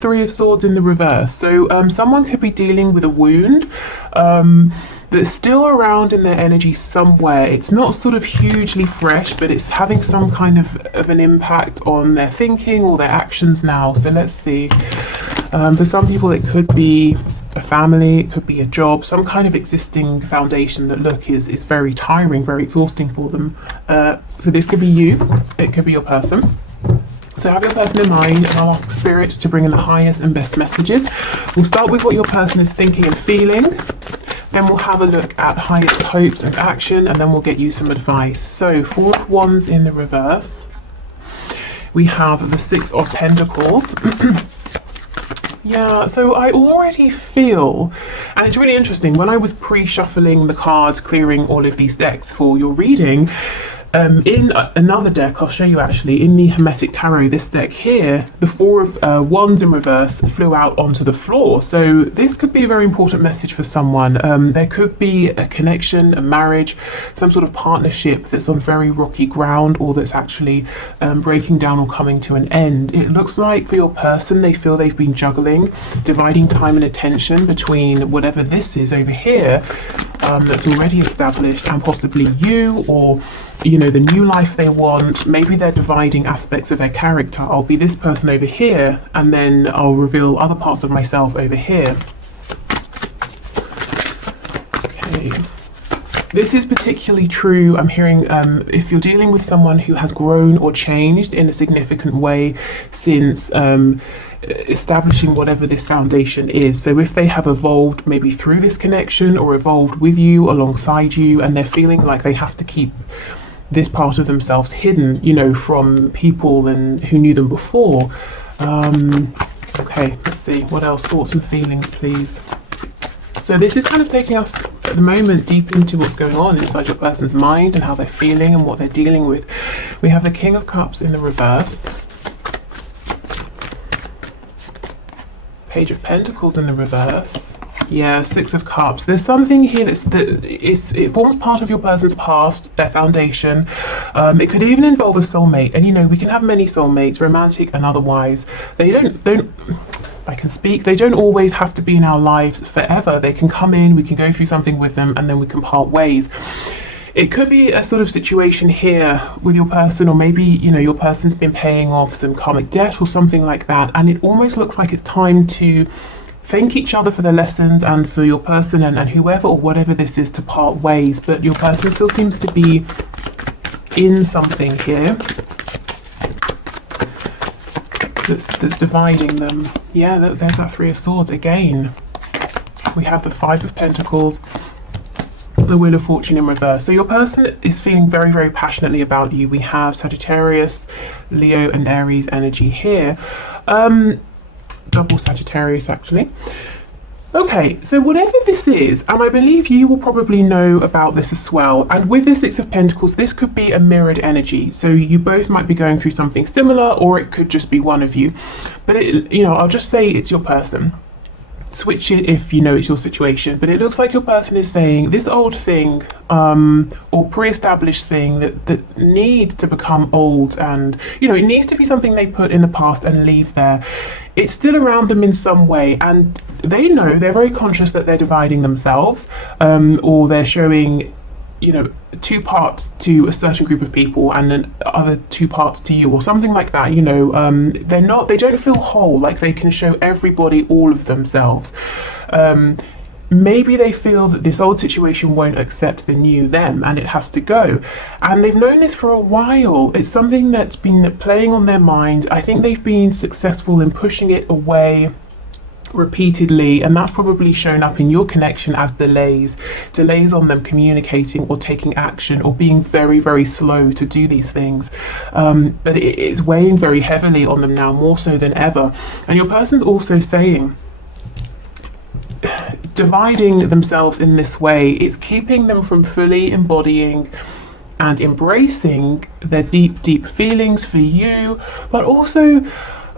Three of Swords in the reverse. So someone could be dealing with a wound that's still around in their energy somewhere. It's not sort of hugely fresh, but it's having some kind of an impact on their thinking or their actions now. So let's see. For some people it could be a family, it could be a job, some kind of existing foundation that is very tiring, very exhausting for them. So this could be you, it could be your person. So have your person in mind, and I'll ask Spirit to bring in the highest and best messages. We'll start with what your person is thinking and feeling, then we'll have a look at highest hopes and action, and then we'll get you some advice. So 4 of Wands in the reverse, we have the 6 of Pentacles. Yeah, so I already feel, and it's really interesting, when I was pre-shuffling the cards, clearing all of these decks for your reading, in another deck, I'll show you actually, in the Hermetic Tarot, this deck here, the 4 of Wands in reverse flew out onto the floor. So this could be a very important message for someone. There could be a connection, a marriage, some sort of partnership that's on very rocky ground, or that's actually breaking down or coming to an end. It looks like for your person, they feel they've been juggling, dividing time and attention between whatever this is over here that's already established, and possibly you, or the new life they want. Maybe they're dividing aspects of their character. I'll be this person over here, and then I'll reveal other parts of myself over here. Okay. This is particularly true, I'm hearing, if you're dealing with someone who has grown or changed in a significant way since establishing whatever this foundation is. So if they have evolved maybe through this connection, or evolved with you, alongside you, and they're feeling like they have to keep this part of themselves hidden, from people and who knew them before. Okay, let's see, what else? Thoughts and feelings, please. So this is kind of taking us at the moment deep into what's going on inside your person's mind and how they're feeling and what they're dealing with. We have the King of Cups in the reverse, Page of Pentacles in the reverse. Yeah, 6 of Cups. There's something here it forms part of your person's past, their foundation. It could even involve a soulmate, and we can have many soulmates, romantic and otherwise. They don't I can speak. They don't always have to be in our lives forever. They can come in, we can go through something with them, and then we can part ways. It could be a sort of situation here with your person, or maybe your person's been paying off some karmic debt or something like that, and it almost looks like it's time to thank each other for their lessons, and for your person and whoever or whatever this is to part ways. But your person still seems to be in something here that's dividing them. Yeah, there's that 3 of Swords again. We have the 5 of Pentacles, the Wheel of Fortune in reverse. So your person is feeling very, very passionately about you. We have Sagittarius, Leo and Aries energy here. Double Sagittarius actually. Okay, so whatever this is, and I believe you will probably know about this as well, and with the 6 of Pentacles, this could be a mirrored energy. So you both might be going through something similar, or it could just be one of you. But I'll just say it's your person. Switch it if it's your situation, but it looks like your person is saying this old thing or pre-established thing that needs to become old, and it needs to be something they put in the past and leave there. It's still around them in some way, and they know, they're very conscious that they're dividing themselves, or they're showing 2 parts to a certain group of people and then other 2 parts to you, or something like that. They don't feel whole, like they can show everybody all of themselves. Maybe they feel that this old situation won't accept the new them, and it has to go, and they've known this for a while. It's something that's been playing on their mind. I think they've been successful in pushing it away repeatedly, and that's probably shown up in your connection as delays on them communicating or taking action, or being very, very slow to do these things. But it's weighing very heavily on them now, more so than ever. And your person's also saying, dividing themselves in this way, it's keeping them from fully embodying and embracing their deep, deep feelings for you, but also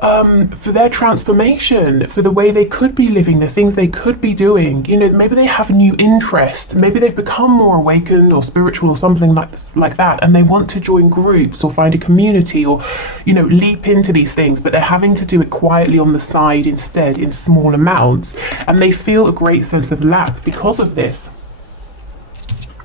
for their transformation, for the way they could be living, the things they could be doing. You know, maybe they have a new interest, maybe they've become more awakened or spiritual or something like that, and they want to join groups or find a community or, you know, leap into these things, but they're having to do it quietly on the side instead in small amounts, and they feel a great sense of lack because of this.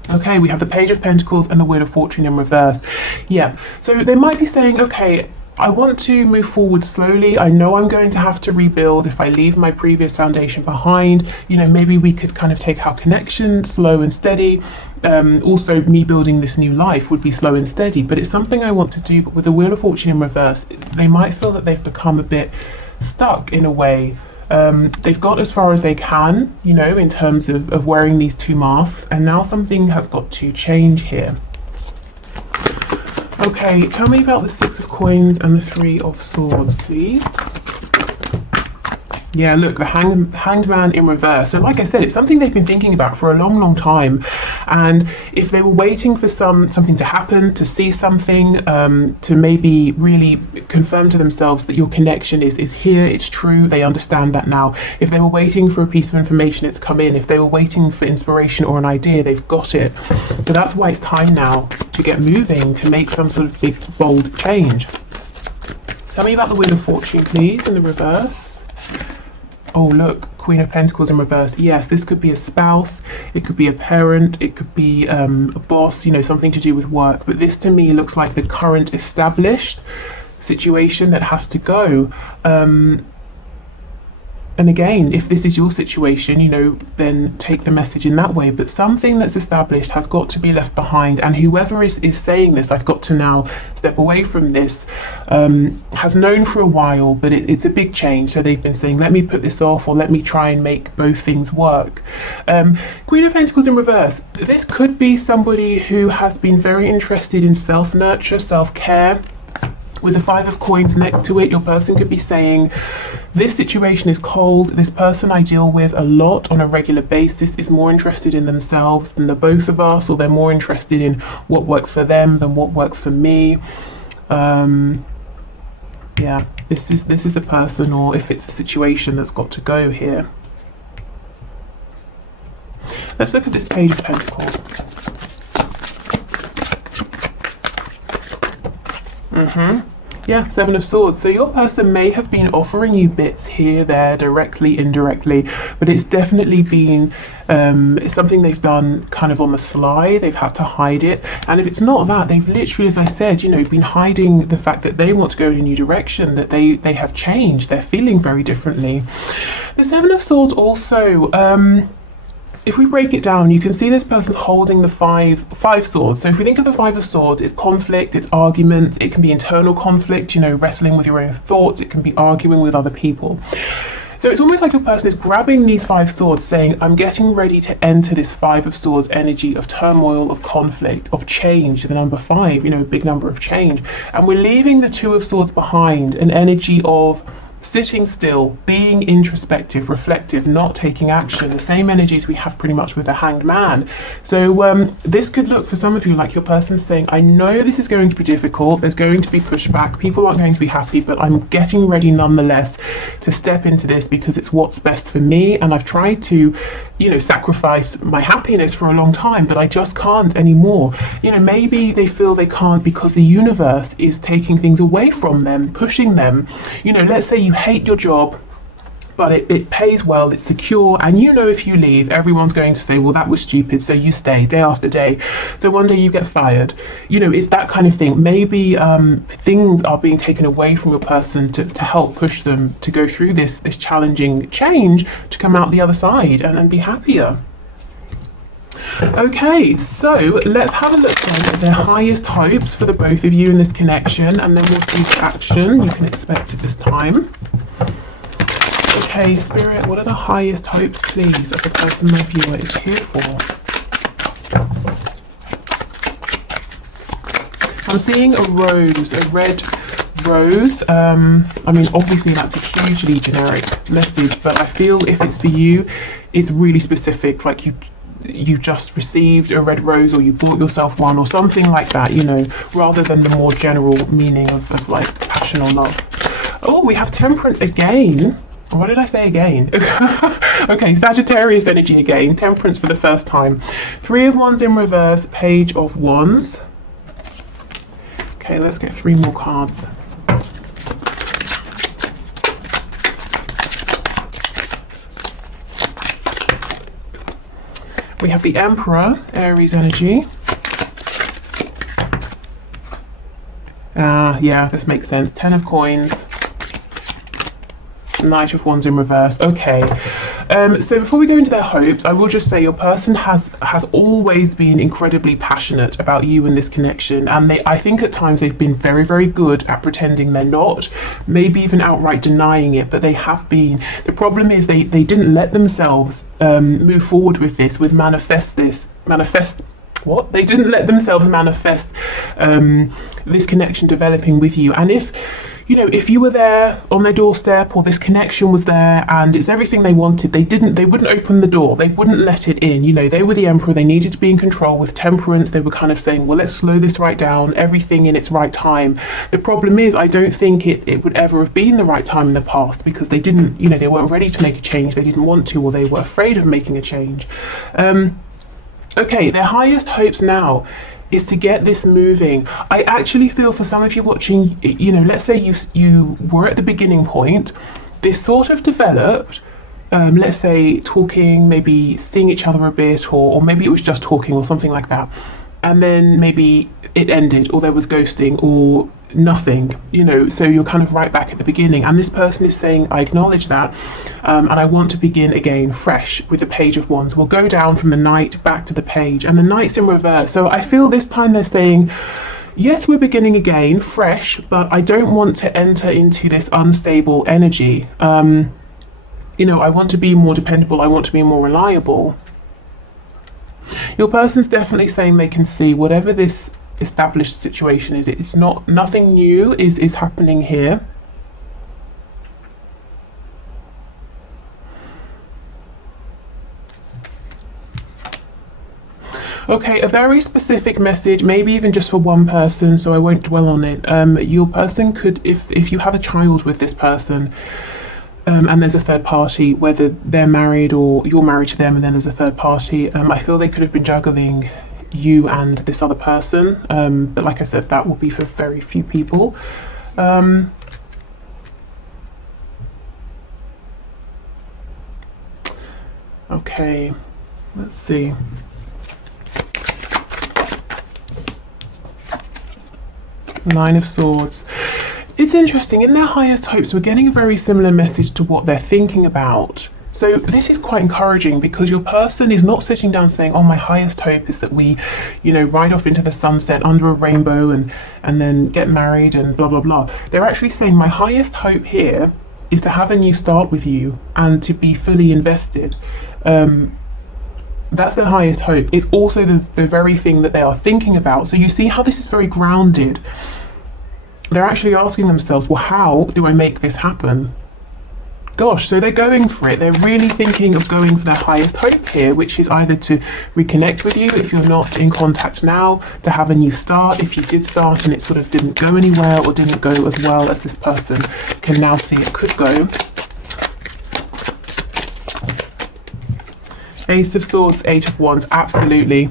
Okay, we have the Page of Pentacles and the Wheel of Fortune in reverse. Yeah, so they might be saying, okay, I want to move forward slowly. I know I'm going to have to rebuild if I leave my previous foundation behind. You know, maybe we could kind of take our connection slow and steady. Also, me building this new life would be slow and steady, but it's something I want to do. But with the Wheel of Fortune in reverse, they might feel that they've become a bit stuck in a way. They've got as far as they can, you know, in terms of wearing these two masks, and now something has got to change here. Okay, tell me about the Six of Coins and the Three of Swords, please. Yeah, look, the Hanged Man in reverse. So like I said, it's something they've been thinking about for a long, long time. And if they were waiting for something to happen, to see something, to maybe really confirm to themselves that your connection is here, it's true, they understand that now. If they were waiting for a piece of information, it's come in. If they were waiting for inspiration or an idea, they've got it. So that's why it's time now to get moving, to make some sort of big, bold change. Tell me about the Wheel of Fortune, please, in the reverse. Oh, look, Queen of Pentacles in reverse. Yes, this could be a spouse, it could be a parent, it could be a boss, you know, something to do with work. But this to me looks like the current established situation that has to go. And again, if this is your situation, you know, then take the message in that way. But something that's established has got to be left behind. And whoever is saying this, I've got to now step away from this, has known for a while, but it's a big change. So they've been saying, let me put this off, or let me try and make both things work. Queen of Pentacles in reverse. This could be somebody who has been very interested in self-nurture, self-care. With the Five of Coins next to it, your person could be saying, this situation is cold, this person I deal with a lot on a regular basis is more interested in themselves than the both of us, or they're more interested in what works for them than what works for me. Yeah, this is the person, or if it's a situation that's got to go here. Let's look at this Page of Pentacles. Yeah, Seven of Swords. So your person may have been offering you bits here, there, directly, indirectly, but it's definitely been it's something they've done kind of on the sly. They've had to hide it, and if it's not that, they've literally, as I said, you know, been hiding the fact that they want to go in a new direction, that they have changed, they're feeling very differently. The Seven of Swords also, if we break it down, you can see this person's holding the five swords. So if we think of the Five of Swords, it's conflict, it's argument, it can be internal conflict, you know, wrestling with your own thoughts, it can be arguing with other people. So it's almost like your person is grabbing these five swords saying, I'm getting ready to enter this Five of Swords energy of turmoil, of conflict, of change, the number five, you know, a big number of change. And we're leaving the Two of Swords behind, an energy of sitting still, being introspective, reflective, not taking action, the same energies we have pretty much with the Hanged Man. So this could look for some of you like your person saying, I know this is going to be difficult, there's going to be pushback, people aren't going to be happy, but I'm getting ready nonetheless to step into this because it's what's best for me, and I've tried to, you know, sacrifice my happiness for a long time, but I just can't anymore. You know, maybe they feel they can't because the universe is taking things away from them, pushing them. You know, let's say you hate your job, but it pays well, it's secure, and you know if you leave, everyone's going to say, well, that was stupid, so you stay day after day. So one day you get fired. You know, it's that kind of thing. Maybe things are being taken away from your person to help push them to go through this challenging change, to come out the other side and be happier. Okay, so let's have a look at their highest hopes for the both of you in this connection, and then we'll see the action you can expect at this time. Okay, Spirit, what are the highest hopes, please, of the person my viewer is here for? I'm seeing a rose, a red rose. I mean, obviously that's a hugely generic message, but I feel if it's for you, it's really specific, like you just received a red rose, or you bought yourself one, or something like that, you know, rather than the more general meaning of like passion or love. Oh, we have Temperance again. What did I say again? Okay, Sagittarius energy again. Temperance for the first time. 3 of Wands in reverse, Page of Wands. Okay, let's get 3 more cards. We have the Emperor, Aries energy. Yeah, this makes sense. 10 of Coins. Knight of Wands in reverse. Okay, so before we go into their hopes, I will just say your person has always been incredibly passionate about you and this connection, and I think at times they've been very, very good at pretending they're not, maybe even outright denying it, but they have been. The problem is they didn't let themselves move forward with this, with they didn't let themselves manifest this connection developing with you. And if you were there on their doorstep, or this connection was there and it's everything they wanted, they wouldn't open the door, they wouldn't let it in. They were the Emperor, they needed to be in control. With Temperance, they were kind of saying, well, let's slow this right down, everything in its right time. The problem is, I don't think it would ever have been the right time in the past, because they didn't, they weren't ready to make a change, they didn't want to, or they were afraid of making a change. Okay, their highest hopes now is to get this moving. I actually feel for some of you watching, let's say you were at the beginning point, this sort of developed, let's say talking, maybe seeing each other a bit, or maybe it was just talking or something like that, and then maybe it ended, or there was ghosting, or nothing, so you're kind of right back at the beginning. And this person is saying, I acknowledge that, and I want to begin again fresh with the Page of Wands. We'll go down from the Knight back to the Page, and the Knight's in reverse. So I feel this time they're saying, yes, we're beginning again fresh, but I don't want to enter into this unstable energy. I want to be more dependable, I want to be more reliable. Your person's definitely saying they can see whatever this established situation is, it's nothing new is happening here. Okay, a very specific message, maybe even just for one person, so I won't dwell on it. Your person could, if you have a child with this person, and there's a third party, whether they're married or you're married to them and then there's a third party, I feel they could have been juggling you and this other person, but like I said, that will be for very few people. Okay, let's see. Nine of Swords. It's interesting, in their highest hopes we're getting a very similar message to what they're thinking about. So this is quite encouraging, because your person is not sitting down saying, oh, my highest hope is that we, ride off into the sunset under a rainbow and then get married and blah, blah, blah. They're actually saying, my highest hope here is to have a new start with you and to be fully invested. That's their highest hope. It's also the very thing that they are thinking about. So you see how this is very grounded. They're actually asking themselves, well, how do I make this happen? Gosh, so they're going for it. They're really thinking of going for their highest hope here, which is either to reconnect with you if you're not in contact now, to have a new start if you did start and it sort of didn't go anywhere or didn't go as well as this person can now see it could go. Ace of Swords, Eight of Wands, absolutely.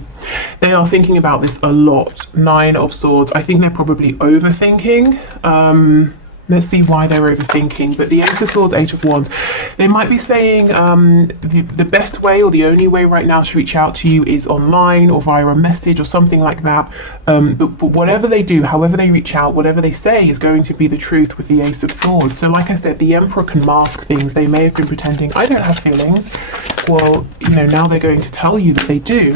They are thinking about this a lot. Nine of Swords, I think they're probably overthinking. Let's see why they're overthinking. But the Ace of Swords, Eight of Wands, they might be saying the best way or the only way right now to reach out to you is online or via a message or something like that. But whatever they do, however they reach out, whatever they say is going to be the truth with the Ace of Swords. So like I said, the Emperor can mask things. They may have been pretending, I don't have feelings. Well, now they're going to tell you that they do.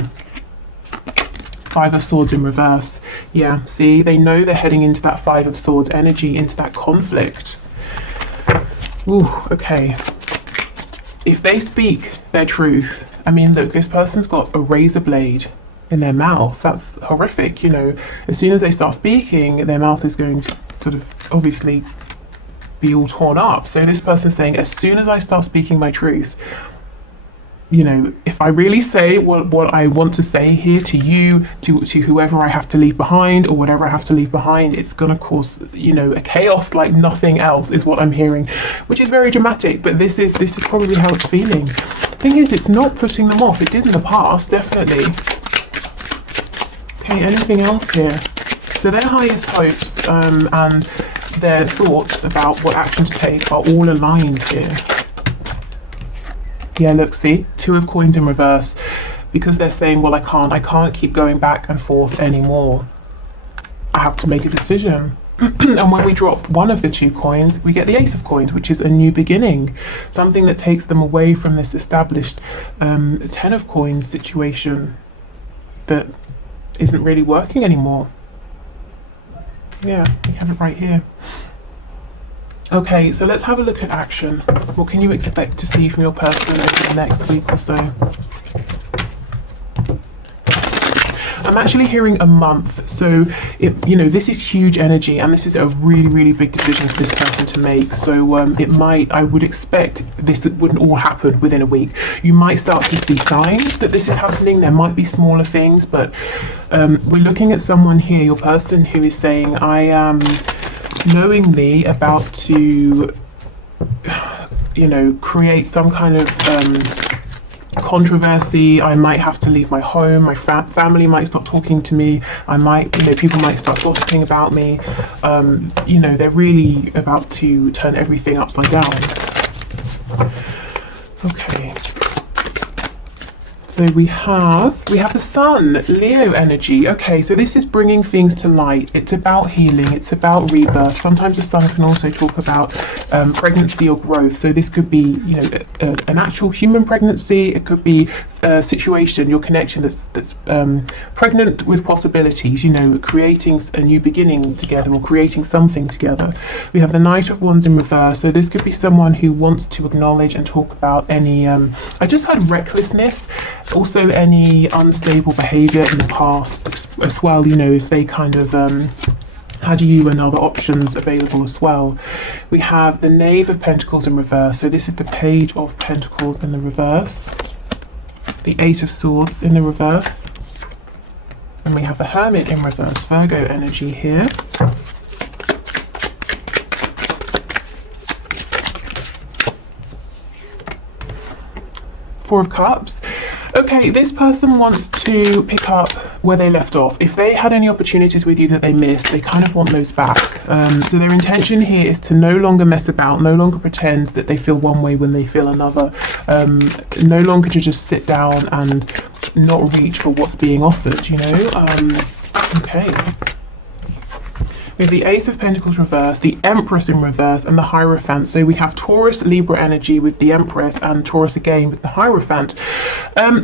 Five of Swords in reverse. Yeah, see, they know they're heading into that Five of Swords energy, into that conflict. Ooh, okay. If they speak their truth, I mean, look, this person's got a razor blade in their mouth. That's horrific, As soon as they start speaking, their mouth is going to sort of obviously be all torn up. So this person's saying, as soon as I start speaking my truth, you know, if I really say what I want to say here to you, to whoever I have to leave behind, or whatever I have to leave behind, it's going to cause, you know, a chaos like nothing else, is what I'm hearing, which is very dramatic. But this is probably how it's feeling. Thing is, it's not putting them off. It did in the past, definitely. Okay, anything else here? So their highest hopes and their thoughts about what action to take are all aligned here. Yeah, look, see, 2 of coins in reverse, because they're saying, well, I can't keep going back and forth anymore. I have to make a decision. And when we drop one of the 2 coins, we get the Ace of Coins, which is a new beginning, something that takes them away from this established 10 of Coins situation that isn't really working anymore. Yeah, we have it right here. Okay, so let's have a look at action. What can you expect to see from your person over the next week or so? I'm actually hearing a month, so you know, this is huge energy, and this is a really big decision for this person to make. So it might, I would expect this wouldn't all happen within a week. You might start to see signs that this is happening. There might be smaller things, but we're looking at someone here, your person, who is saying, I am knowingly about to, you know, create some kind of controversy. I might have to leave my home. My family might stop talking to me. I might, you know, people might start gossiping about me. You know, they're really about to turn everything upside down. Okay. So we have the Sun, Leo energy. Okay, so this is bringing things to light. It's about healing. It's about rebirth. Sometimes the Sun can also talk about pregnancy or growth. So this could be, you know, an actual human pregnancy. It could be a situation, your connection that's pregnant with possibilities. You know, creating a new beginning together, or creating something together. We have the Knight of Wands in reverse. So this could be someone who wants to acknowledge and talk about any. I just had recklessness. Also any unstable behavior in the past as well, you know, if they kind of had you and other options available as well. We have the Knave of Pentacles in reverse. So this is the Page of Pentacles in the reverse, the 8 of Swords in the reverse, and we have the Hermit in reverse, Virgo energy here. Four of Cups. Okay, this person wants to pick up where they left off. If they had any opportunities with you that they missed, they kind of want those back. So their intention here is to no longer mess about, no longer pretend that they feel one way when they feel another, no longer to just sit down and not reach for what's being offered, you know? Okay. We have the Ace of Pentacles reversed, the Empress in reverse, and the Hierophant. So we have Taurus, Libra energy with the Empress, and Taurus again with the Hierophant.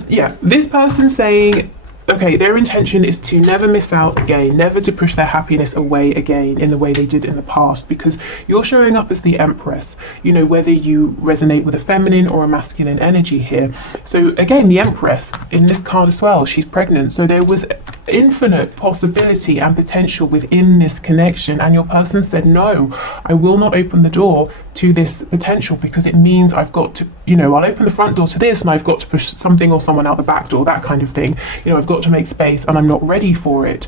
Yeah, this person saying, okay, their intention is to never miss out again, never to push their happiness away again in the way they did in the past, because you're showing up as the Empress, you know, whether you resonate with a feminine or a masculine energy here. So again, the Empress in this card as well, she's pregnant. So there was infinite possibility and potential within this connection, and your person said, no, I will not open the door to this potential, because it means I've got to, you know, I'll open the front door to this and I've got to push something or someone out the back door, that kind of thing. You know, I've got to make space and I'm not ready for it.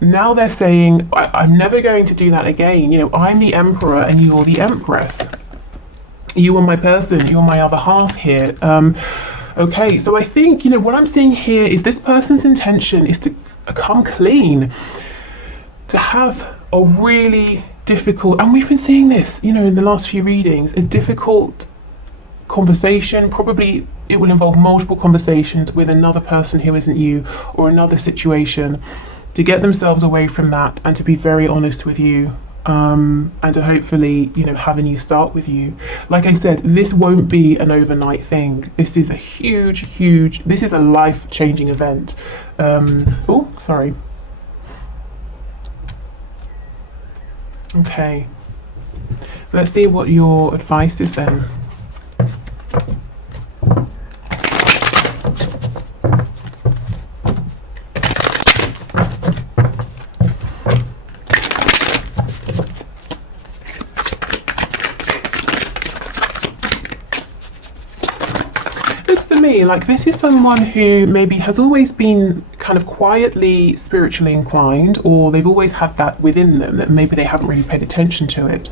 Now they're saying, I'm never going to do that again. You know, I'm the Emperor and you're the Empress. You are my person, you're my other half here. Okay, so I think, you know, what I'm seeing here is this person's intention is to come clean, to have a really difficult, and we've been seeing this, you know, in the last few readings, a difficult conversation. Probably it will involve multiple conversations with another person who isn't you, or another situation, to get themselves away from that and to be very honest with you, and to hopefully, you know, have a new start with you. Like I said, this won't be an overnight thing. This is a huge, this is a life-changing event. Oh, sorry. Okay, let's see what your advice is then. for me, like, this is someone who maybe has always been kind of quietly spiritually inclined, or they've always had that within them, that maybe they haven't really paid attention to it.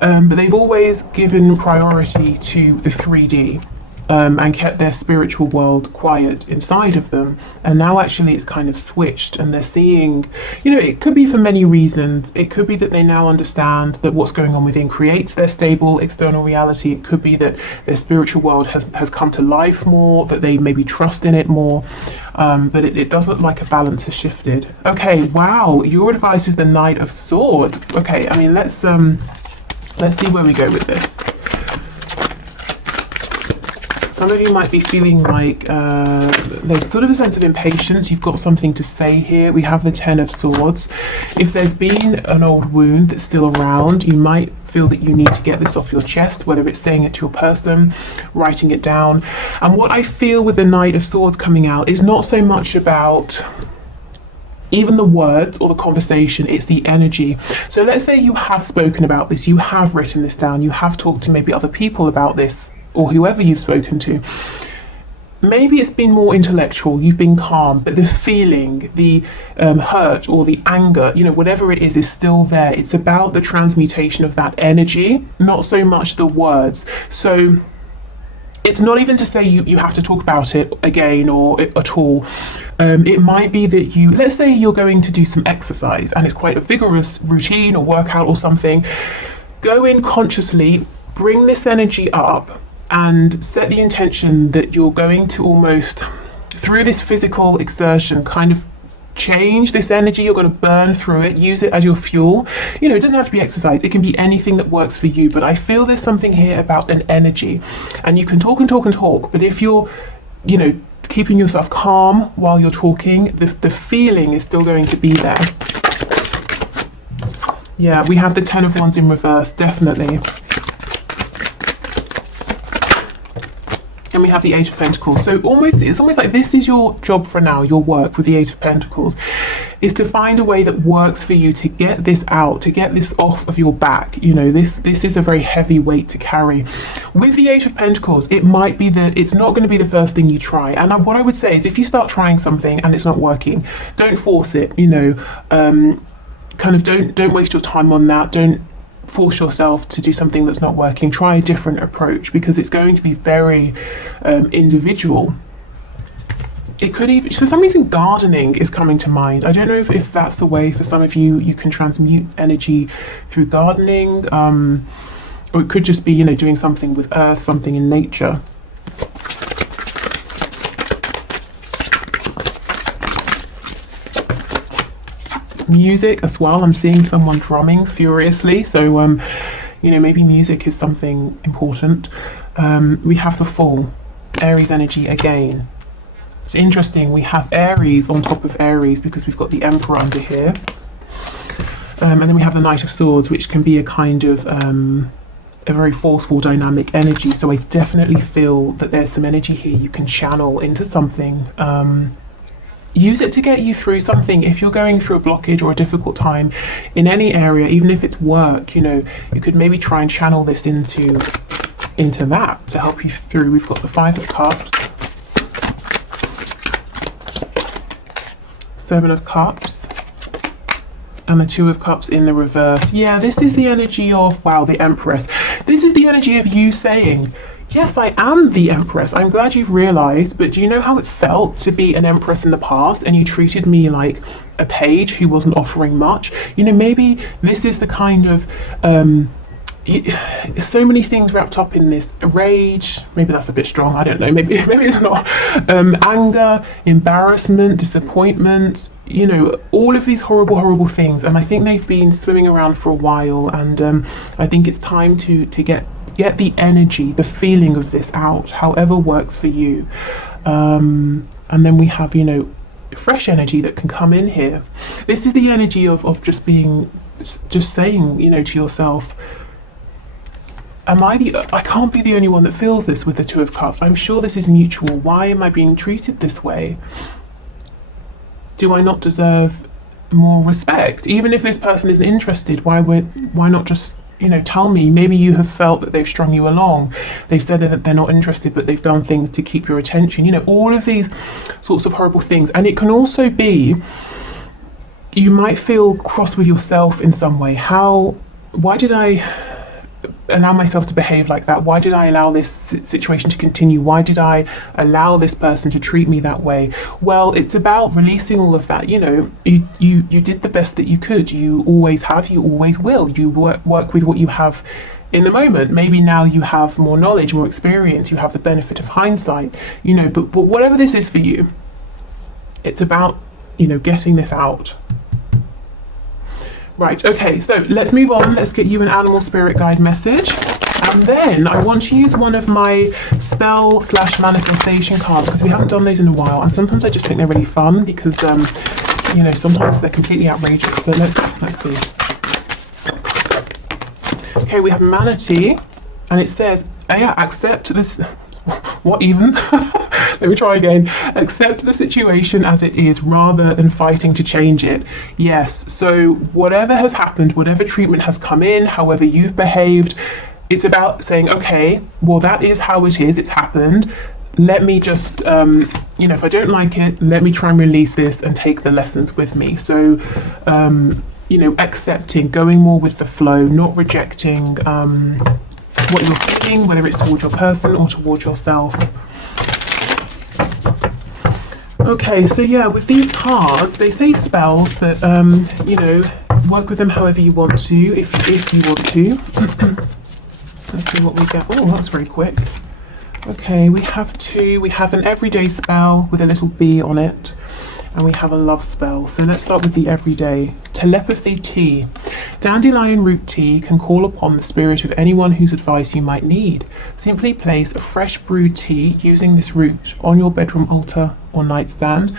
But they've always given priority to the 3D. And kept their spiritual world quiet inside of them, and now actually it's kind of switched, and they're seeing, you know, it could be for many reasons. It could be that they now understand that what's going on within creates their stable external reality. It could be that their spiritual world has come to life more, that they maybe trust in it more, but it does look like a balance has shifted. Okay, wow, your advice is the Knight of Swords. Okay, I mean, let's see where we go with this. Some of you might be feeling like there's sort of a sense of impatience. You've got something to say here. We have the Ten of Swords. If there's been an old wound that's still around, you might feel that you need to get this off your chest, whether it's saying it to your person, writing it down. And what I feel with the Knight of Swords coming out is not so much about even the words or the conversation, it's the energy. So let's say you have spoken about this, you have written this down, you have talked to maybe other people about this, or whoever you've spoken to. Maybe it's been more intellectual, you've been calm, but the feeling, the hurt or the anger, you know, whatever it is still there. It's about the transmutation of that energy, not so much the words. So it's not even to say you have to talk about it again or at all. It might be that let's say you're going to do some exercise and it's quite a vigorous routine or workout or something. Go in consciously, bring this energy up, and set the intention that you're going to almost, through this physical exertion, kind of change this energy. You're going to burn through it, use it as your fuel. You know, it doesn't have to be exercise, it can be anything that works for you, but I feel there's something here about an energy. And you can talk and talk and talk, but if you're, you know, keeping yourself calm while you're talking, the feeling is still going to be there. Yeah, we have the Ten of Wands in reverse, definitely. And we have the Eight of Pentacles. So it's almost like this is your job for now, your work with the Eight of Pentacles, is to find a way that works for you to get this out, to get this off of your back. You know, this is a very heavy weight to carry. With the Eight of Pentacles, it might be that it's not going to be the first thing you try. And what I would say is, if you start trying something and it's not working, don't force it, you know. Kind of don't waste your time on that. Don't force yourself to do something that's not working. Try a different approach, because it's going to be very individual. It could even, for some reason, gardening is coming to mind. I don't know if that's the way for some of you can transmute energy through gardening, or it could just be, you know, doing something with earth, something in nature. Music as well. I'm seeing someone drumming furiously, so you know, maybe music is something important. We have the Fool, Aries energy again. It's interesting, we have Aries on top of Aries because we've got the Emperor under here, and then we have the Knight of Swords, which can be a kind of a very forceful dynamic energy. So I definitely feel that there's some energy here you can channel into something. Use it to get you through something. If you're going through a blockage or a difficult time in any area, even if it's work, you know, you could maybe try and channel this into that to help you through. We've got the Five of Cups, Seven of Cups, and the Two of Cups in the reverse. Yeah, this is the energy of, wow, the Empress. This is the energy of you saying, yes, I am the Empress. I'm glad you've realized, but do you know how it felt to be an Empress in the past and you treated me like a page who wasn't offering much? You know, maybe this is the kind of so many things wrapped up in this. Rage, maybe that's a bit strong, I don't know, maybe it's not. Anger, embarrassment, disappointment, you know, all of these horrible things, and I think they've been swimming around for a while, and I think it's time to get the energy, the feeling of this out, however works for you. And then we have, you know, fresh energy that can come in here. This is the energy of just saying, you know, to yourself, I can't be the only one that feels this with the Two of Cups. I'm sure this is mutual. Why am I being treated this way? Do I not deserve more respect? Even if this person isn't interested, why not just you know, tell me. Maybe you have felt that they've strung you along. They've said that they're not interested, but they've done things to keep your attention. You know, all of these sorts of horrible things. And it can also be, you might feel cross with yourself in some way. Why did I allow myself to behave like that? Why did I allow this situation to continue? Why did I allow this person to treat me that way? Well, it's about releasing all of that. You know, you did the best that you could. You always have, you always will. You work with what you have in the moment. Maybe now you have more knowledge, more experience, you have the benefit of hindsight, you know, but whatever this is for you, it's about, you know, getting this out. Right, okay, so let's move on. Let's get you an animal spirit guide message. And then I want to use one of my spell / manifestation cards, because we haven't done those in a while. And sometimes I just think they're really fun because, you know, sometimes they're completely outrageous. But let's see. Okay, we have Manatee, and it says, yeah, accept this. What even? Let me try again. Accept the situation as it is rather than fighting to change it. Yes, so whatever has happened, whatever treatment has come in, however you've behaved, it's about saying, okay, well, that is how it is, it's happened. Let me just, you know, if I don't like it, let me try and release this and take the lessons with me. So, you know, accepting, going more with the flow, not rejecting what you're feeling, whether it's towards your person or towards yourself. Okay, so yeah, with these cards, they say spells, but you know, work with them however you want to, if you want to. Let's see what we get. Oh, that's very quick. Okay, we have two. We have an everyday spell with a little bee on it, and we have a love spell. So let's start with the everyday. Telepathy tea. Dandelion root tea can call upon the spirit of anyone whose advice you might need. Simply place a fresh brewed tea using this root on your bedroom altar or nightstand.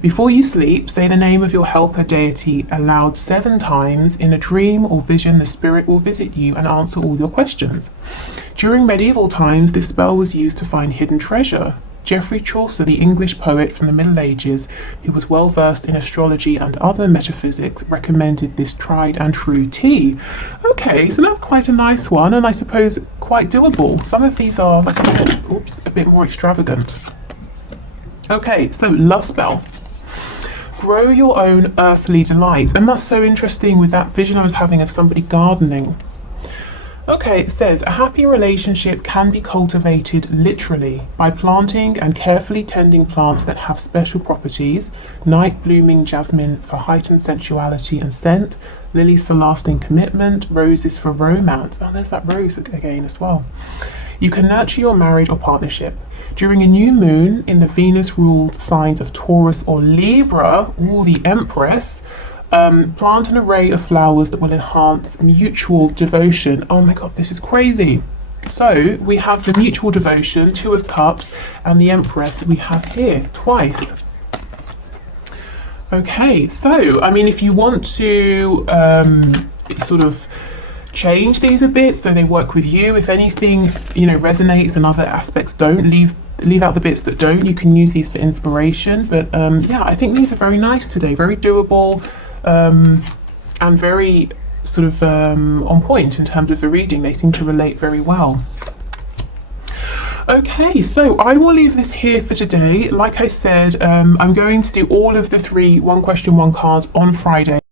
Before you sleep, say the name of your helper deity aloud 7 times. In a dream or vision, the spirit will visit you and answer all your questions. During medieval times, this spell was used to find hidden treasure. Geoffrey Chaucer, the English poet from the Middle Ages, who was well versed in astrology and other metaphysics, recommended this tried and true tea. Okay, so that's quite a nice one, and I suppose quite doable. Some of these are a bit more extravagant. Okay, so love spell. Grow your own earthly delight. And that's so interesting with that vision I was having of somebody gardening. Okay, it says, a happy relationship can be cultivated literally by planting and carefully tending plants that have special properties. Night blooming jasmine for heightened sensuality and scent, lilies for lasting commitment, roses for romance. Oh, there's that rose again as well. You can nurture your marriage or partnership. During a new moon in the Venus-ruled signs of Taurus or Libra, or the Empress, plant an array of flowers that will enhance mutual devotion. Oh my god, this is crazy. So we have the mutual devotion, 2 of Cups, and the Empress that we have here twice. Okay, so I mean, if you want to sort of change these a bit so they work with you, if anything, you know, resonates and other aspects don't, leave out the bits that don't. You can use these for inspiration, but yeah, I think these are very nice today, very doable, and very sort of on point in terms of the reading. They seem to relate very well. Okay, so I will leave this here for today. Like I said, I'm going to do all of the 3 one question, one cards on Friday.